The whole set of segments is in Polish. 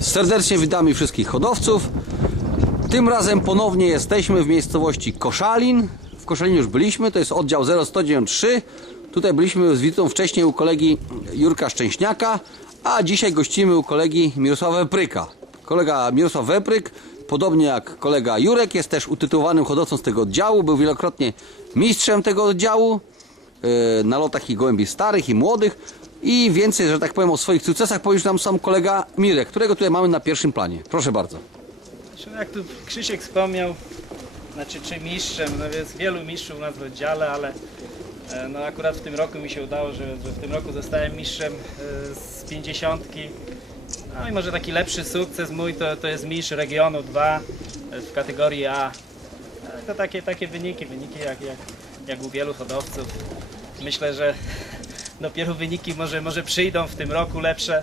Serdecznie witamy wszystkich hodowców. Tym razem ponownie jesteśmy w miejscowości Koszalin. W Koszalinie już byliśmy, to jest oddział 0193. Tutaj byliśmy z wizytą wcześniej u kolegi Jurka Szczęśniaka, a dzisiaj gościmy u kolegi Mirosława Wepryka. Kolega Mirosław Wepryk, podobnie jak kolega Jurek, jest też utytułowanym hodowcą z tego oddziału, był wielokrotnie mistrzem tego oddziału e, na lotach i gołębi starych i młodych. I więcej, że tak powiem, o swoich sukcesach powie nam sam kolega Mirek, którego tutaj mamy na pierwszym planie. Proszę bardzo. Jak tu Krzysiek wspomniał, znaczy czy mistrzem, no jest wielu mistrzów u nas w oddziale, ale e, no akurat w tym roku mi się udało, że, że w tym roku zostałem mistrzem e, z 50. No i może taki lepszy sukces mój to, to jest mistrz regionu 2 e, w kategorii A. To takie, takie wyniki, wyniki jak, jak, jak u wielu hodowców. Myślę, że dopiero wyniki może, może przyjdą w tym roku lepsze.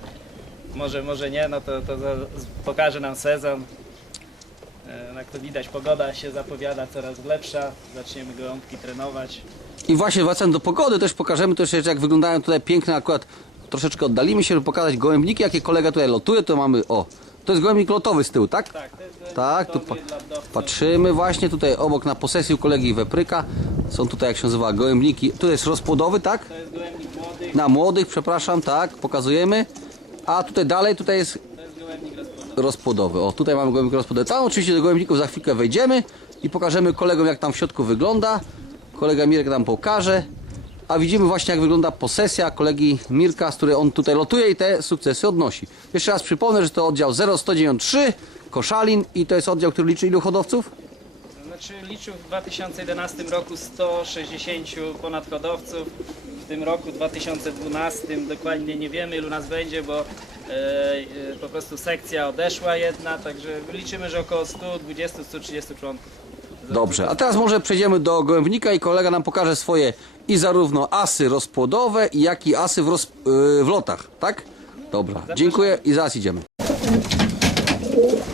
Może, może nie, no to, to pokaże nam sezon. E, Jak to widać, pogoda się zapowiada coraz lepsza. Zaczniemy gołąbki trenować. I właśnie wracając do pogody, też pokażemy też jeszcze, jak wyglądają tutaj piękne akurat. Troszeczkę oddalimy się, żeby pokazać gołębniki, jakie kolega tutaj lotuje. To mamy, o, to jest gołębnik lotowy z tyłu, tak? Tak, to jest Tak, tu pa-. Patrzymy właśnie tutaj obok na posesji u kolegi Wepryka. Są tutaj, jak się nazywa, gołębniki. Tu jest rozpłodowy, tak? To jest gołębnik Na młodych, przepraszam, tak, pokazujemy. A tutaj dalej, tutaj jest rozpłodowy. O, tutaj mamy gołębnik rozpłodowy. Tam oczywiście do gołębników za chwilkę wejdziemy i pokażemy kolegom, jak tam w środku wygląda. Kolega Mirek nam pokaże. A widzimy właśnie, jak wygląda posesja kolegi Mirka, z której on tutaj lotuje i te sukcesy odnosi. Jeszcze raz przypomnę, że to oddział 0193 Koszalin i to jest oddział, który liczy ilu hodowców? Znaczy liczył w 2011 roku 160 ponad hodowców. W tym roku 2012 dokładnie nie wiemy ilu nas będzie, bo e, e, po prostu sekcja odeszła jedna, także liczymy, że około 120-130 członków. Dobrze, a teraz może przejdziemy do gołębnika i kolega nam pokaże swoje i zarówno asy rozpłodowe, jak i asy w, roz, yy, w lotach, tak? Dobra, dziękuję i zaraz idziemy.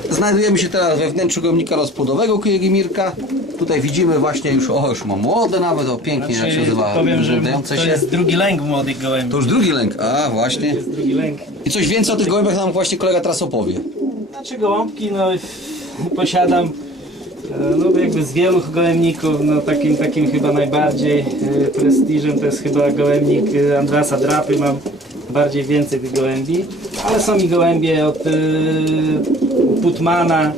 Znajdujemy się teraz we wnętrzu gołębnika rozpłodowego kolegi Mirka. Tutaj widzimy właśnie już, o już ma młode nawet, o pięknie jak się nazywa, powiem, że to się. jest drugi lęk młodych gołębi. To już drugi lęk, a właśnie. jest drugi lęk. I coś więcej o tych gołębiach nam właśnie kolega teraz opowie. Znaczy gołąbki, no posiadam no jakby z wielu gołębników, no takim, takim chyba najbardziej e, prestiżem to jest chyba gołębnik e, Andrasa Drapy, mam bardziej więcej tych gołębi, ale są i gołębie od Putmana,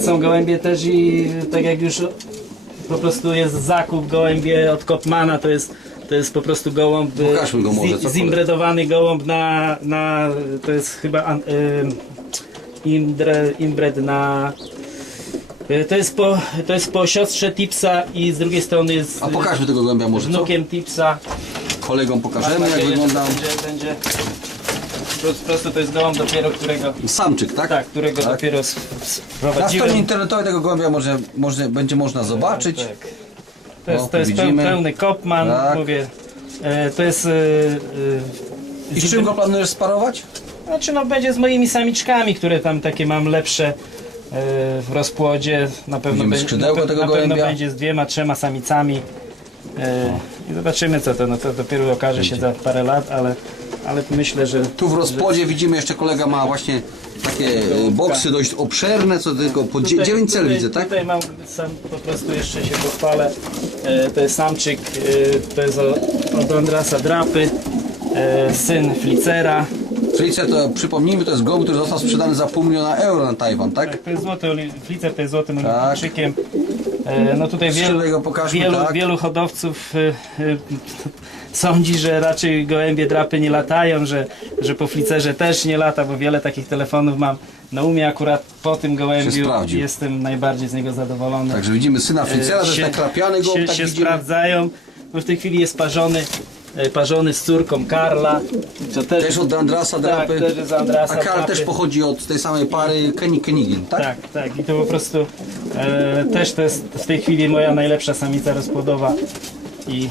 są gołębie też i tak jak już po prostu jest zakup gołębie od Kopmana, to jest to jest po prostu gołąb e, Pokażmy go może, cokolwiek. zimbredowany gołąb na, na to jest chyba e, Indre, inbred na. e, To jest, po, to jest po siostrze Tipsa i z drugiej strony jest A pokażmy tego gołębia może, co? wnukiem Tipsa. Kolegom pokażemy jak nadzieję, że wygląda Będzie, będzie, po prostu to jest gołąb dopiero, którego, samczyk, tak? tak, którego Tak. dopiero Na sprowadziłem. stronie internetowej tego gołębia może, może, będzie można zobaczyć. Tak. To jest, to jest peł, widzimy. pełny kopman, Tak. mówię. E, to jest. E, e, I z czym go planujesz sparować? Znaczy no będzie z moimi samiczkami, które tam takie mam lepsze e, w rozpłodzie. Na pewno, Widzimy będzie, skrzydełko na, pe- tego na pewno gołębia. będzie z dwiema, trzema samicami. E, I zobaczymy co to, no to dopiero okaże się za parę lat, ale, ale myślę, że Tu w rozpłodzie widzimy jeszcze kolega ma właśnie takie e, boksy dość obszerne, co tylko po dzie- 9 cel tutaj, widzę, tak? Tutaj mam sam po prostu jeszcze się pochwalę. E, to jest samczyk, e, to jest o- od Andrasa Drapy, e, syn Flicera. Co, to przypomnijmy, to jest gołąb, który został sprzedany za pół miliona euro na Tajwan, tak? Tak, to jest złoty, oli- Flicer to jest złotym Tak. olimpijczykiem. E, No tutaj wielu, pokażmy, wielu, tak. wielu hodowców e, e, sądzi, że raczej gołębie drapy nie latają, że, że po flicerze też nie lata, bo wiele takich telefonów mam na umie. Akurat po tym gołębiu jestem najbardziej z niego zadowolony. Także widzimy syna Flicera, to jest się, nakrapiany gołąb, się, tak się widzimy. sprawdzają. No w tej chwili jest parzony, parzony z córką Karla. To też, Też od Andrasa tak, Drapy. też z Andrasa A Karl też pochodzi od tej samej pary Kenny Kenigin, tak? Tak, tak. I to po prostu e, też to jest w tej chwili moja najlepsza samica rozpłodowa. I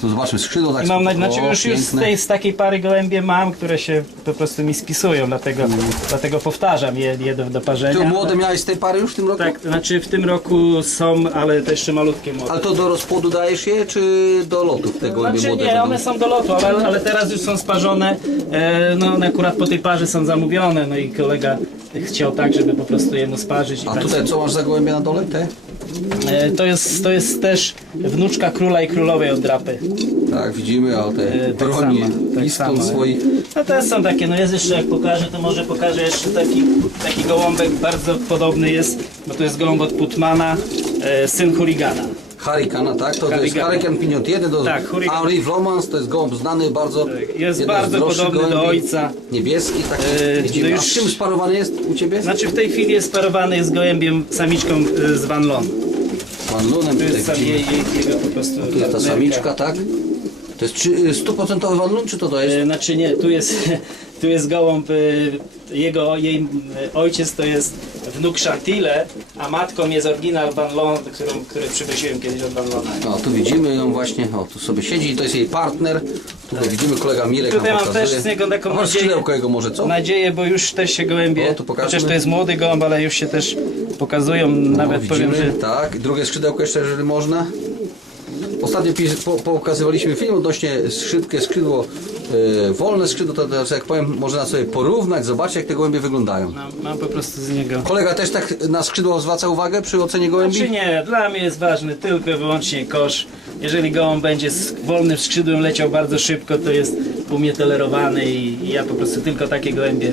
Tu zobaczmy skrzydło tak I mam na, znaczy już, już z, piękne. tej, z takiej pary gołębie mam, które się po prostu mi spisują, dlatego, dlatego powtarzam je, je do, do parzenia. Ty młode miałeś z tej pary już w tym roku? Tak, to znaczy w tym roku są, ale to jeszcze malutkie młode. Ale to do rozpłodu dajesz je, czy do lotów te gołębie Znaczy młode? nie, one są do lotu, ale, ale teraz już są sparzone. E, no one akurat po tej parze są zamówione, no i kolega chciał tak, żeby po prostu jemu sparzyć. I A tak tutaj co masz za gołębie na dole? Te? E, to, jest, to jest też wnuczka króla i królowej od drapy. Tak, widzimy, a te E, tak broni tak listą samo. swoich. No to są takie, no jest jeszcze jak pokażę, to może pokażę jeszcze taki, taki gołąbek bardzo podobny jest, bo to jest gołąb od Putmana, e, syn Hurigana. Harikana, tak? To, to jest Hurricane. Hurricane Piniot 1, to Tak, Vlomans, to jest gołąb znany bardzo. Tak, jest bardzo podobny do ojca. Niebieski, taki. E, widzimy. no A już- z czym sparowany jest u Ciebie? Znaczy w tej chwili jest parowany z gołębiem, samiczką e, z Van Lon. Pan Lunem To jest sam jej, jego po prostu Tu jest ta samiczka, tak? To jest czy- y, stuprocentowy Van Loon, czy to to jest? E, Znaczy nie, tu jest, tu jest gołąb, e, jego, jej e, ojciec to jest wnuk Chantille, a matką jest oryginal Van Lon, którą, który przywoziłem kiedyś od Van Lona. O, tu widzimy ją właśnie, o, tu sobie siedzi, to jest jej partner. Tutaj widzimy kolega Mirek Tutaj nam mam pokazuje. też z niego taką masz nadzieję- skrzydełko jego może, co? Nadzieję, bo już też się gołębie, O, tu pokażmy. chociaż to jest młody gołąb, ale już się też pokazują, nawet o, powiem, że tak. Drugie skrzydełko jeszcze, jeżeli można. Ostatnio po, pokazywaliśmy film odnośnie szybkie skrzydło, e, wolne skrzydło, to, to jak powiem, można sobie porównać, zobaczyć jak te gołębie wyglądają. mam, mam po prostu z niego. Kolega też tak na skrzydło zwraca uwagę przy ocenie gołębi? Czy nie, dla mnie jest ważny tylko i wyłącznie kosz. Jeżeli gołąb będzie z wolnym skrzydłem leciał bardzo szybko, to jest u mnie tolerowany i, i ja po prostu tylko takie gołębie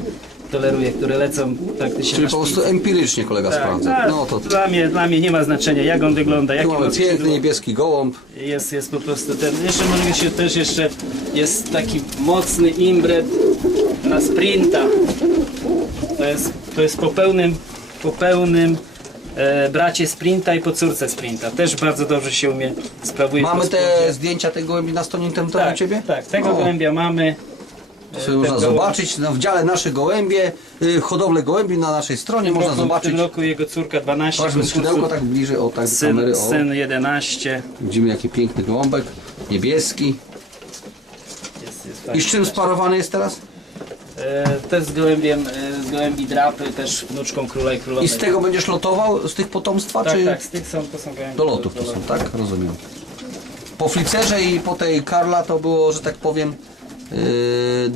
toleruję, które lecą praktycznie Czyli po prostu empirycznie kolega Tak, sprawdza. tak, No to dla, mnie, dla mnie nie ma znaczenia jak on wygląda, tu jakie mamy ma piękny niebieski gołąb. Jest, jest po prostu ten. Jeszcze mogę się też jeszcze jest taki mocny imbret na sprinta. To jest, to jest po pełnym, po pełnym e, bracie sprinta i po córce sprinta. Też bardzo dobrze się umie sprawuje. Mamy te zdjęcia tej gołębi na stronie internetowej tak, u Ciebie? Tak, tego O. gołębia mamy. Sobie można gołąb- zobaczyć no, w dziale nasze gołębie, y, hodowle gołębi na naszej stronie, można roku, w zobaczyć. tym roku jego córka 12, Patrzmy skrzydełko tak bliżej, o tak do syn, kamery, o. syn 11. Widzimy jaki piękny gołąbek, niebieski. Jest, jest I fajny. z czym sparowany jest teraz? E, też z gołębiem, e, z gołębi drapy, też wnuczką króla i królowej. I z tego będziesz lotował, z tych potomstwa, Tak, czy tak, z tych są, to są gołębie. do lotów to są, tak? Rozumiem. Po flicerze i po tej Karla to było, że tak powiem,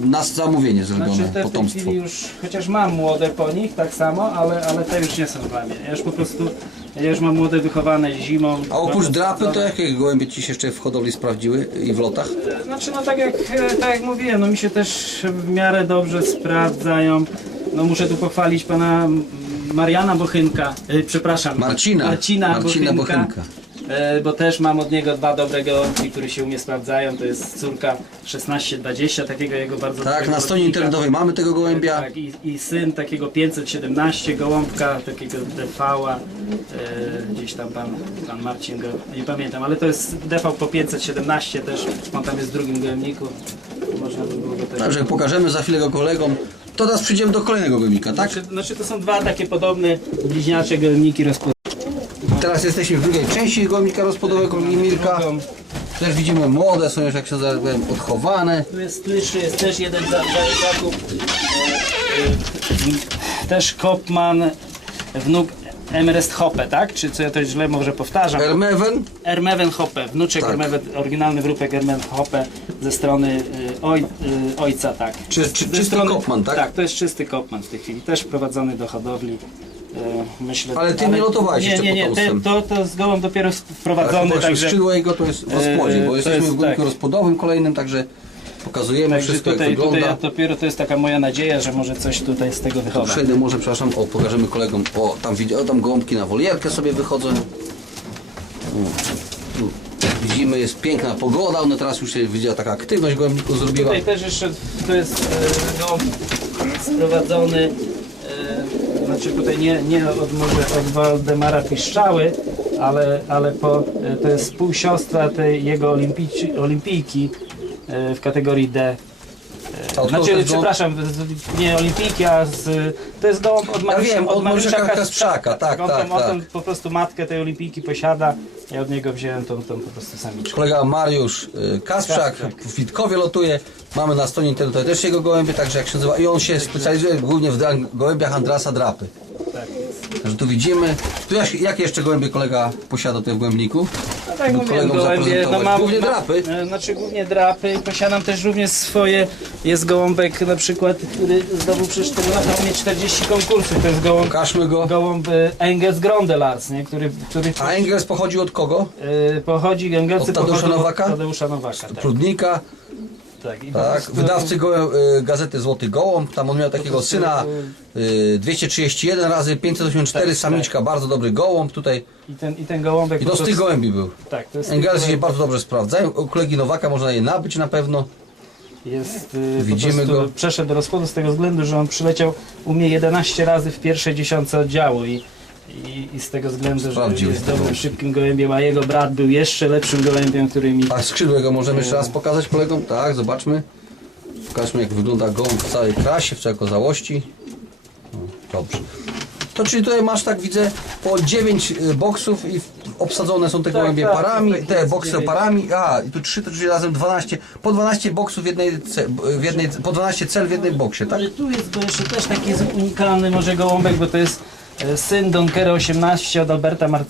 na zamówienie zrobione Znaczy te w tej potomstwo. już, chociaż mam młode po nich, tak samo, ale, ale te już nie są dla mnie. Ja już po prostu, ja już mam młode wychowane zimą. A oprócz drapy, to jakie gołębie Ci się jeszcze w hodowli sprawdziły i w lotach? Znaczy no tak jak, e, tak jak mówiłem, no mi się też w miarę dobrze sprawdzają. No muszę tu pochwalić pana Mariana Bochynka, e, przepraszam. Marcina. Marcina, Marcina Bochynka. Bochynka. E, Bo też mam od niego dwa dobre gołąbki, które się u mnie sprawdzają. To jest córka 16-20, takiego jego bardzo Tak, na stronie internetowej mamy tego gołębia. Tak, i, i syn takiego 517 gołąbka, takiego DV-a, e, gdzieś tam pan, pan Marcin go, nie pamiętam, ale to jest DV po 517 też, on tam jest w drugim gołębniku, można by było go. Także jak pokażemy za chwilę go kolegom, to teraz przyjdziemy do kolejnego gołębnika, tak? Znaczy, znaczy to są dwa takie podobne bliźniacze gołębniki rozpoczęte. Teraz jesteśmy w drugiej części gołębnika rozpłodowego i Milka. Też widzimy młode, są już jak się odchowane. Tu jest, jeszcze jest też jeden za- za- zakup, e, e, też Kopman, wnuk Emerest Hoppe, tak? Czy co ja to źle może powtarzam? Ermewen, Ermewen Hoppe, wnuczek Tak. Ermewen, oryginalny wróbek Ermewen Hoppe ze strony y, oj, y, ojca, tak. Czy- czy- Ze czysty Kopman, tak? Tak, to jest czysty Kopman w tej chwili, też wprowadzony do hodowli. Y, Myślę, Ale ty nie lotowałeś nie, jeszcze nie, nie, te, to, to z gołą dopiero wprowadzony, właśnie także, skrzydło jego to jest w rozpłodzie, bo to jesteśmy jest, w gołębniku tak. rozpłodowym kolejnym, także pokazujemy także wszystko tutaj, jak tutaj wygląda. ja dopiero to jest taka moja nadzieja, że może coś tutaj z tego wychowa. Przejdę może, przepraszam, o pokażemy kolegom, o tam widzę, o tam gołąbki na wolierkę sobie wychodzą. Tu widzimy, jest piękna pogoda, one teraz już się widziała taka aktywność gołębniku zrobiła. Tutaj też jeszcze to jest e, gołąb sprowadzony, e, znaczy tutaj nie, nie od, może od Waldemara Piszczały, ale, ale po, e, to jest współsiostra tej jego olimpijki e, w kategorii D. Od Znaczy, przepraszam, nie olimpijki, a z, to jest gołąb od Mariusza, wiem, od Mariusza Kasprzaka. Tak, on, tak, on, tak. on po prostu matkę tej olimpijki posiada, ja od niego wziąłem tą, tą po prostu samiczkę. Kolega Mariusz y, Kasprzak Kasprzak. w Witkowie lotuje. Mamy na stronie internetowej też jego gołębie, także jak się nazywa. I on się specjalizuje głównie w gołębiach Andrasa Drapy. Także tu widzimy. Tu jak, jakie jeszcze gołębie kolega posiada tutaj w głębniku? No tak By mówię, kolegom gołębie, no zaprezentować. mam, Głównie drapy. e, Znaczy głównie drapy. Posiadam też również swoje, jest gołąbek na przykład, który zdobył przez 4 lata u mnie 40 konkursów. To jest gołąb, Pokażmy go. gołąb e, Engels Grondelars, nie? Który, który A Engels pochodził od kogo? e, pochodzi, Engelsy Od Tadeusza pochodzą Nowaka? Tadeusza Nowaka, tak. Prudnika, tak. I tak, prostu- wydawcy gołę, y, gazety Złoty Gołąb, tam on miał takiego syna y, 231 razy 584 Tak, samiczka, bardzo dobry gołąb tutaj I ten, I ten gołąbek i to z tych prostu- gołębi był. Tak, to jest Engelsy się bardzo dobrze sprawdzają, u kolegi Nowaka można je nabyć na pewno. Jest, y, Widzimy prostu go. Przeszedł do rozkładu z tego względu, że on przyleciał u mnie 11 razy w pierwszej dziesiątce oddziału i, i, i z tego względu, że Sprawdził jest to. dobrym, szybkim gołębiem, a jego brat był jeszcze lepszym gołębiem, który mi... A skrzydłego możemy jeszcze raz pokazać kolegom? Tak, zobaczmy. Pokażmy jak wygląda gołąb w całej krasie, w całej okazałości. O, Dobrze. To czyli tutaj masz, tak widzę, po 9 boksów i obsadzone są te Tak, gołębie tak, parami, tak te jest, boksy parami, a i tu 3, to czyli razem 12, po 12 boksów w jednej, ce- w jednej po 12 cel w jednej boksie, tak? Ale tu jest bo jeszcze też taki jest unikalny może gołąbek, bo to jest e, syn Donkera 18 od Alberta Mar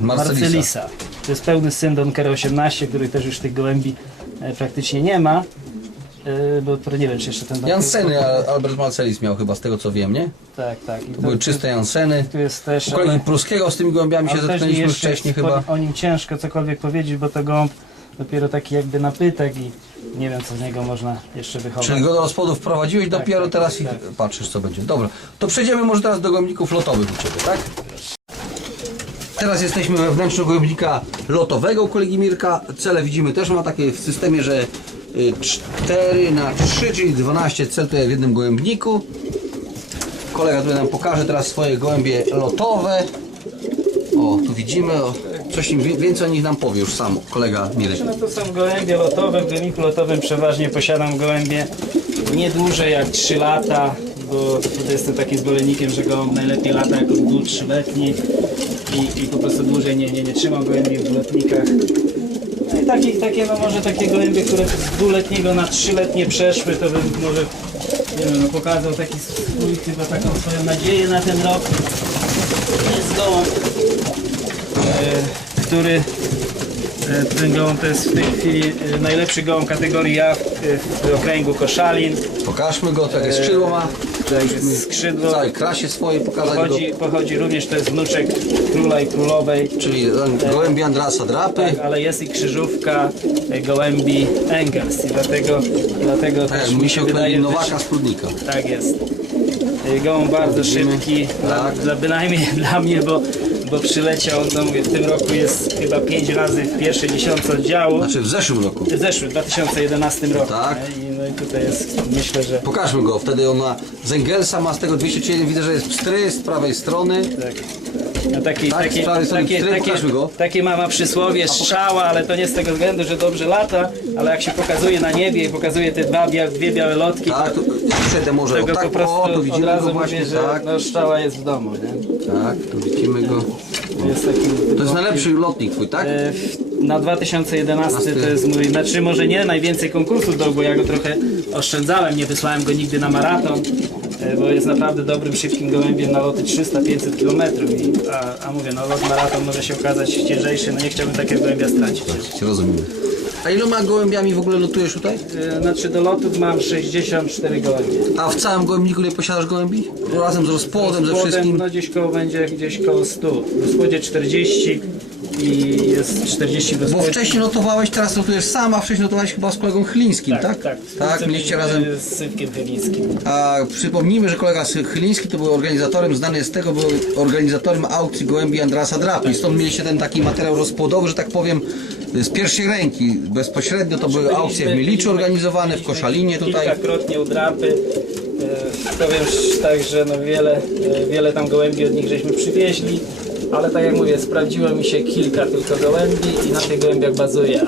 Marcelisa. Marcelisa. To jest pełny syn Donkera 18, który też już tych gołębi e, praktycznie nie ma. E, Bo to nie wiem, czy jeszcze ten Donker- Janseny Albert Marcelis miał chyba z tego co wiem, nie? Tak, tak. I To były czyste Janseny. Tu jest też. Ale- Pruskiego z tymi gołębiami się zetknęliśmy wcześniej chyba. O, nim ciężko cokolwiek powiedzieć, bo to gołąb dopiero taki jakby nabytek i nie wiem co z niego można jeszcze wychować. Czyli go do rozpłodu wprowadziłeś Tak, dopiero tak, teraz i tak. patrzysz co będzie. Dobra, to przejdziemy może teraz do gołębników lotowych u Ciebie, tak? Teraz jesteśmy we wnętrzu gołębnika lotowego u kolegi Mirka. Cele widzimy też ma takie w systemie, że y, 4 na 3, czyli 12 cel tutaj w jednym gołębniku. Kolega tutaj nam pokaże teraz swoje gołębie lotowe. O, tu widzimy, o, coś więcej o nich nam powie już sam kolega Mirek. No to są gołębie lotowe. W gołębniku lotowym przeważnie posiadam gołębie nie dłużej jak 3 lata, bo tutaj jestem takim zwolennikiem, że gołąb najlepiej lata jako dwu, trzyletni i, i po prostu dłużej nie, nie, nie trzymam gołębi w lotnikach. No i takie, takie, no może takie gołębie, które z dwuletniego na trzyletnie przeszły, to bym może nie wiem, no pokazał taki swój, chyba taką swoją nadzieję na ten rok. Jest gołąb, który E, Ten gołąb to jest w tej chwili e, najlepszy gołąb kategorii A w, okręgu Koszalin. Pokażmy go, to jakie skrzydło ma. Skrzydło. W całej krasie swojej pokazać go. Pochodzi, pochodzi również, to jest wnuczek króla i królowej, Czyli gołębi Andrasa Drapy. tak, ale jest i krzyżówka e, gołębi Engels i dlatego, dlatego Tak, też mi się wydaje, Nowaka z Prudnika. tak jest. E, Gołąb bardzo szybki, dla, Tak. dla, bynajmniej dla mnie, bo, bo przyleciał, no mówię, w tym roku jest chyba 5 razy w pierwszej dziesiątce oddziału. Znaczy w zeszłym roku. W zeszłym, w 2011 roku. Tak. nie? I, no i tutaj jest, myślę, że Pokażmy go, wtedy on ma z Engelsa, ma z tego 201, widzę, że jest pstry z prawej strony. tak. No taki, Tak, takie, takie, takie, pokażmy go. takie mama przysłowie, strzała, ale to nie z tego względu, że dobrze lata, ale jak się pokazuje na niebie i pokazuje te dwa, bia, dwie białe lotki, Tak, to przejdę może tego o, tak, po prostu o, tu od widzimy razu go właśnie, mówię, że tak, no, strzała jest w domu. Nie? Tak, tu widzimy go. To jest, taki, To jest najlepszy lotnik twój, tak? E, w- Na 2011 to jest mój, znaczy może nie najwięcej konkursów dał, bo ja go trochę oszczędzałem, nie wysłałem go nigdy na maraton, e, bo jest naprawdę dobrym, szybkim gołębiem na loty 300-500 km, i, a, a mówię, no lot maraton może się okazać ciężejszy, no nie chciałbym takiego gołębia stracić. Cię rozumiem. A iloma gołębiami w ogóle lotujesz tutaj? E, Znaczy do lotów mam 64 gołębie. A w całym gołębniku nie posiadasz gołębi? Razem z rozpłodem, ze wszystkim? No gdzieś koło będzie gdzieś koło 100. W rozkładzie 40 i jest 40 w Bo wcześniej lotowałeś, teraz lotujesz sam, a wcześniej lotowałeś chyba z kolegą Chylińskim, tak? tak. Tak, Z mieliście razem Z Sylwkiem Chylińskim. A przypomnijmy, że kolega Chyliński to był organizatorem, znany jest z tego, był organizatorem aukcji gołębi Andrasa Drapi. Stąd mieliście ten taki materiał rozpłodowy, że tak powiem, z pierwszej ręki. Bezpośrednio to były aukcje w Miliczu organizowane, w Koszalinie tutaj. Kilkakrotnie u drapy. E, Powiem tak, że no wiele, e, wiele tam gołębi od nich żeśmy przywieźli, ale tak jak mówię, sprawdziło mi się kilka tylko gołębi i na tych gołębiach bazuję.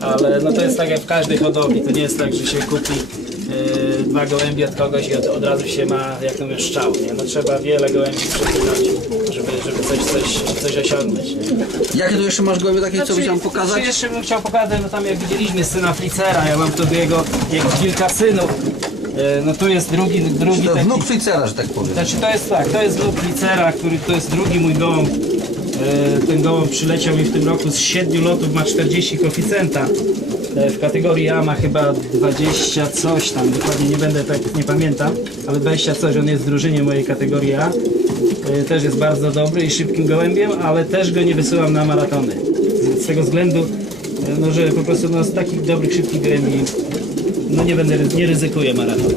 Ale no to jest tak jak w każdej hodowli, to nie jest tak, że się kupi e, dwa gołębie od kogoś i od, od razu się ma, jak to mówię, nie? No trzeba wiele gołębi przepychać, żeby, coś, coś, coś osiągnąć? Jakie tu jeszcze masz gołębie takie, co byś nam Znaczy, pokazać? jeszcze bym chciał pokazać, no tam jak widzieliśmy syna Flicera, ja mam tu jego, jego kilka synów. E, No tu jest drugi, drugi To taki... wnuk Flicera, że tak powiem. Znaczy to jest tak, to jest wnuk Flicera, który to jest drugi mój gołąb. E, Ten gołąb przyleciał mi w tym roku z 7 lotów, ma 40 koeficjenta. E, W kategorii A ma chyba 20 coś tam, dokładnie nie będę tak, nie pamiętam, ale 20 coś, on jest w drużynie mojej kategorii A. E, Też jest bardzo dobry i szybkim gołębiem, ale też go nie wysyłam na maratony. Z- tego względu, e, no, że po prostu no, z takich dobrych, szybkich gołębi no nie będę, nie ryzykuję maratonu.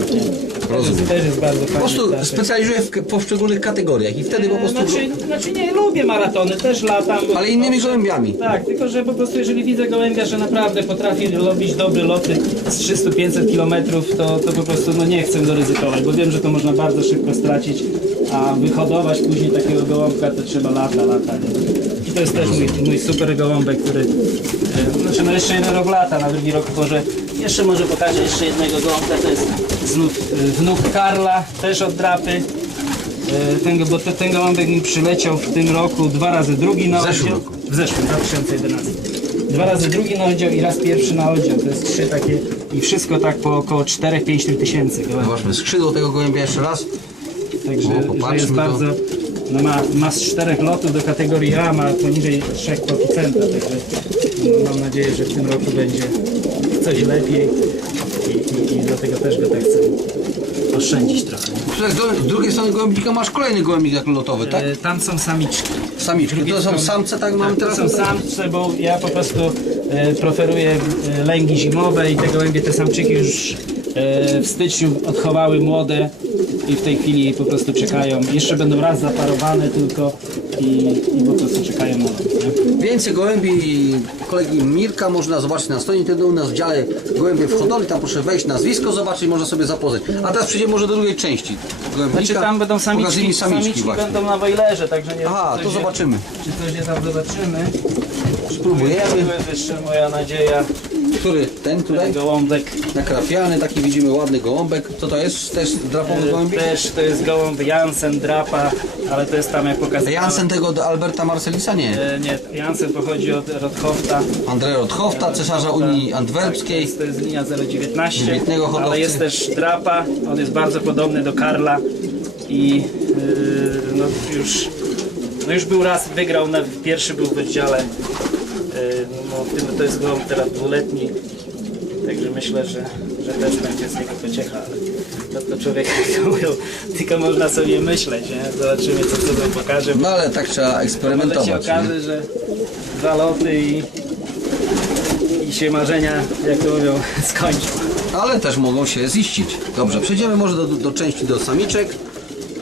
Rozumiem. Też jest bardzo Po fajny prostu ptaszek. specjalizuję w k- poszczególnych kategoriach i wtedy po prostu... Znaczy, znaczy nie lubię maratony, też latam. Ale innymi gołębiami. Tak, tylko że po prostu jeżeli widzę gołębia, że naprawdę potrafi robić dobre loty z 300-500 km, to, to po prostu no nie chcę go ryzykować, bo wiem, że to można bardzo szybko stracić, a wyhodować później takiego gołąbka to trzeba lata, lata. Nie? I to jest też mój, mój super gołąbek, który, e, znaczy no jeszcze jeden rok lata, na drugi rok może, jeszcze może pokażę jeszcze jednego gołąbka, to jest znów, e, wnuk Karla, też od drapy. E, Ten, bo te- ten gołąbek mi przyleciał w tym roku dwa razy drugi na oddział. W zeszłym, 2011. Dwa razy drugi na oddział i raz pierwszy na oddział. To jest trzy takie i wszystko tak po około 4-5 tym tysięcy gołębi. Zobaczmy skrzydło tego gołębia jeszcze raz. Także O, popatrzmy jest to. bardzo. No ma, ma z czterech lotów do kategorii A, ma poniżej 3 koeficjenta, także no, mam nadzieję, że w tym roku będzie coś lepiej i, i, i dlatego też go tak chcę oszczędzić trochę. Z drugiej strony gołębnika masz kolejny gołębik jak lotowy, tak? E, Tam są samiczki. Samiczki. To są samce, tak mamy To teraz? są samce, bo ja po prostu e, preferuję e, lęgi zimowe i te gołębie, te samczyki już e, w styczniu odchowały młode i w tej chwili po prostu czekają. Jeszcze będą raz zaparowane tylko i, i po prostu czekają na nie? Więcej gołębi kolegi Mirka można zobaczyć na stronie internetu, u nas w dziale gołębie w hodowli, tam proszę wejść, nazwisko zobaczyć, można sobie zapoznać. A teraz przejdziemy może do drugiej części gołębnika. Znaczy tam będą samiczki, samiczki samiczki właśnie. będą na wejlerze, także nie Aha, czy to zobaczymy. Czy coś je tam zobaczymy. Jest jeszcze moja nadzieja, Który? Ten tutaj? gołąbek. Nakrapiany, taki widzimy ładny gołąbek. Co to jest? Też drapowy gołębik? Też to jest gołąb Jansen, drapa, ale to jest tam jak pokazałem. Jansen tego od Alberta Marcelisa? Nie. E, Nie, Jansen pochodzi od Rothhofta. André Rothhofta, cesarza Unii To Antwerpskiej. jest, to jest linia 019, Wybitnego hodowcy. ale jest też drapa, on jest bardzo podobny do Karla i yy, no już, no już był raz, wygrał, na, pierwszy był w oddziale, no, tym, to jest gołąb teraz dwuletni, także myślę, że, że też będzie z niego pociecha, ale to, to człowiek mówią, tylko można sobie myśleć, nie? zobaczymy co sobie pokaże. No ale tak trzeba Może się eksperymentować. Okaże, że dwa loty i, i się marzenia, jak to mówią, skończą. Ale też mogą się ziścić. Dobrze, przejdziemy może do, do części do samiczek.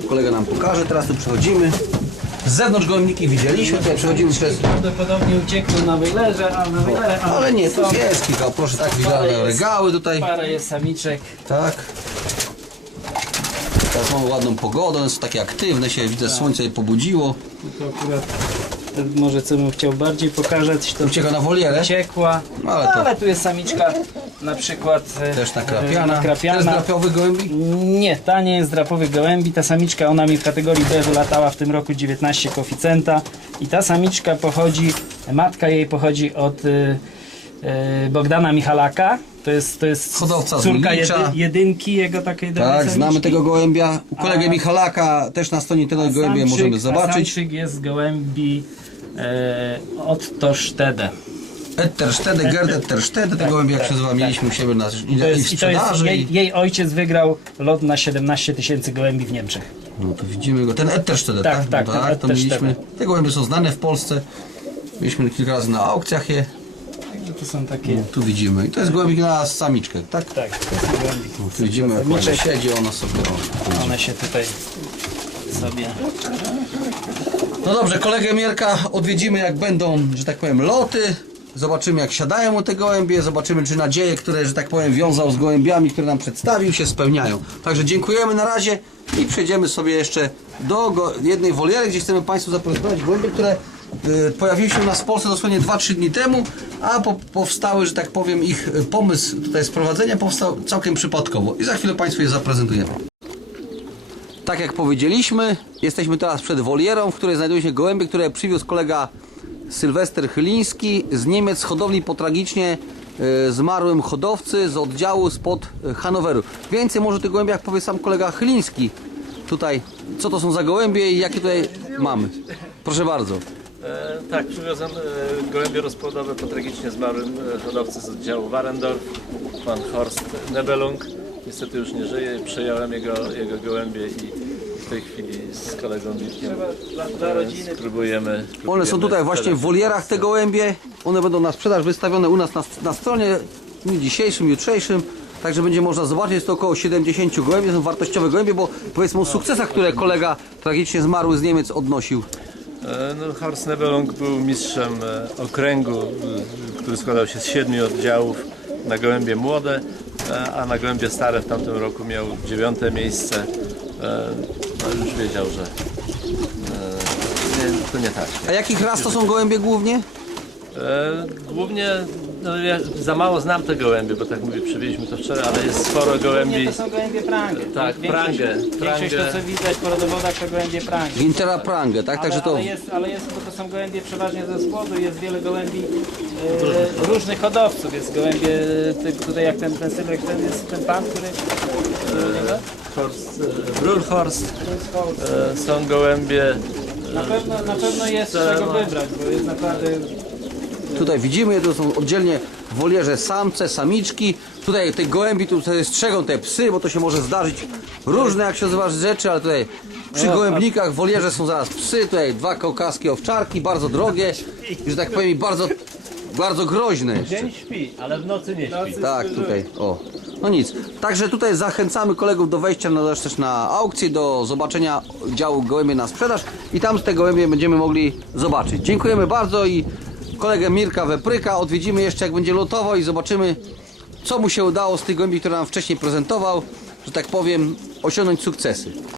Kolega nam pokaże, teraz tu przechodzimy. Z zewnątrz gołębniki widzieliśmy, tutaj przechodzimy przez... Prawdopodobnie uciekną na wejlerze, a na wejlerze, Ale nie, tu są- jest kilka, proszę tak, Parę widziane jest. regały tutaj. Para jest samiczek. Tak. Teraz mamy ładną pogodę, one są takie aktywne, się widzę, słońce je pobudziło. To akurat to może co bym chciał bardziej pokazać, to Ucieka na wolierę, uciekła. No, ale Ale, to- tu jest samiczka na przykład e, też e, nakrapiana. nakrapiana. Też drapiowy gołębik. Nie, ta nie jest drapowych gołębi. Ta samiczka, ona mi w kategorii B wylatała w tym roku 19 koeficjenta. I ta samiczka pochodzi, matka jej pochodzi od y, y, Bogdana Michalaka. To jest, to jest Hodowca córka jedy, jedynki jego takiej Tak, samiczki. znamy tego gołębia. U kolegę A- Michalaka też na stronie tego gołębia możemy A zobaczyć. samczyk jest gołębi e, Otto Stede. Etterstede, Gerd Etterstede, te gołębie jak się nazywa, mieliśmy u siebie na To i w jest, I to sprzedaży. jej, jej ojciec wygrał lot na 17 tysięcy gołębi w Niemczech. No tu widzimy go, ten Etterstede, Tak, tak? tak, no, tak to mieliśmy. Te gołębie są znane w Polsce. Mieliśmy kilka razy na aukcjach je. Także to są takie... Tu widzimy. I to jest gołębik na samiczkę, tak? Tak, to są gołębi. Tu widzimy, jak ona siedzi, ona sobie... O, One się tutaj sobie... No dobrze, kolegę Mierka odwiedzimy jak będą, że tak powiem, loty. Zobaczymy jak siadają mu te gołębie, zobaczymy czy nadzieje, które, że tak powiem, wiązał z gołębiami, które nam przedstawił, się spełniają. Także dziękujemy na razie i przejdziemy sobie jeszcze do jednej woliery, gdzie chcemy Państwu zaprezentować gołębie, które y, pojawiły się u nas w Polsce dosłownie 2-3 dni temu, a po, powstały, że tak powiem, ich y, pomysł tutaj sprowadzenia powstał całkiem przypadkowo. I za chwilę Państwu je zaprezentujemy. Tak jak powiedzieliśmy, jesteśmy teraz przed wolierą, w której znajdują się gołębie, które przywiózł kolega Sylwester Chyliński z Niemiec hodowli po tragicznie e, zmarłym hodowcy z oddziału spod e, Hanoweru. Więcej może tych gołębiach powie sam kolega Chyliński. Tutaj, co to są za gołębie i jakie tutaj mamy. Proszę bardzo. E, tak, przywiozłem e, gołębie rozpłodowe po tragicznie zmarłym e, hodowcy z oddziału Warendorf, pan Horst Nebelung. Niestety już nie żyje, przejąłem jego, jego gołębie i w tej chwili z kolegą rodziny spróbujemy. One są tutaj właśnie w wolierach te gołębie. One będą na sprzedaż wystawione u nas na, na stronie w dniu dzisiejszym, jutrzejszym. Także będzie można zobaczyć, jest to około 70 gołębi, to są wartościowe gołębie, bo powiedzmy o sukcesach, które kolega tragicznie zmarły z Niemiec odnosił. E, No, Horst Nebelung był mistrzem e, okręgu, e, który składał się z siedmiu oddziałów na gołębie młode, e, a na gołębie stare w tamtym roku miał dziewiąte miejsce. E, No, już wiedział, że e, nie, to nie tak. A jakich ras to są gołębie głównie? E, Głównie no, ja za mało znam te gołębie, bo tak mówię, przywieźliśmy to wczoraj, ale jest sporo gołębi. Nie, to są gołębie prangę. Tak, Większość- prangę, Większość prangę. to co widać po rodowodach to gołębie prangę. Gintera Prange, tak? Ale, Także to ale, jest, ale jest, bo to są gołębie przeważnie ze spłodu, jest wiele gołębi e, różnych hodowców. Jest gołębie, ty, tutaj jak ten, ten Sylwek, ten jest ten pan, który... który Horst, e, Brulhorst, e, są gołębie. Na pewno, na pewno jest czego wybrać, bo jest naprawdę... tutaj widzimy, to są oddzielnie wolierze samce, samiczki. Tutaj te gołębi tu sobie strzegą te psy, bo to się może zdarzyć różne, jak się nazywa rzeczy, ale tutaj przy gołębnikach wolierze są zaraz psy, tutaj dwa kaukaskie owczarki, bardzo drogie i że tak powiem i bardzo, bardzo groźne jeszcze. Dzień śpi, ale w nocy nie śpi. Tak, tutaj, o. No nic. Także tutaj zachęcamy kolegów do wejścia na, też na aukcję, do zobaczenia działu gołębie na sprzedaż i tam te gołębie będziemy mogli zobaczyć. Dziękujemy bardzo i kolegę Mirka Wepryka odwiedzimy jeszcze jak będzie lotował i zobaczymy co mu się udało z tych gołębi, które nam wcześniej prezentował, że tak powiem, osiągnąć sukcesy.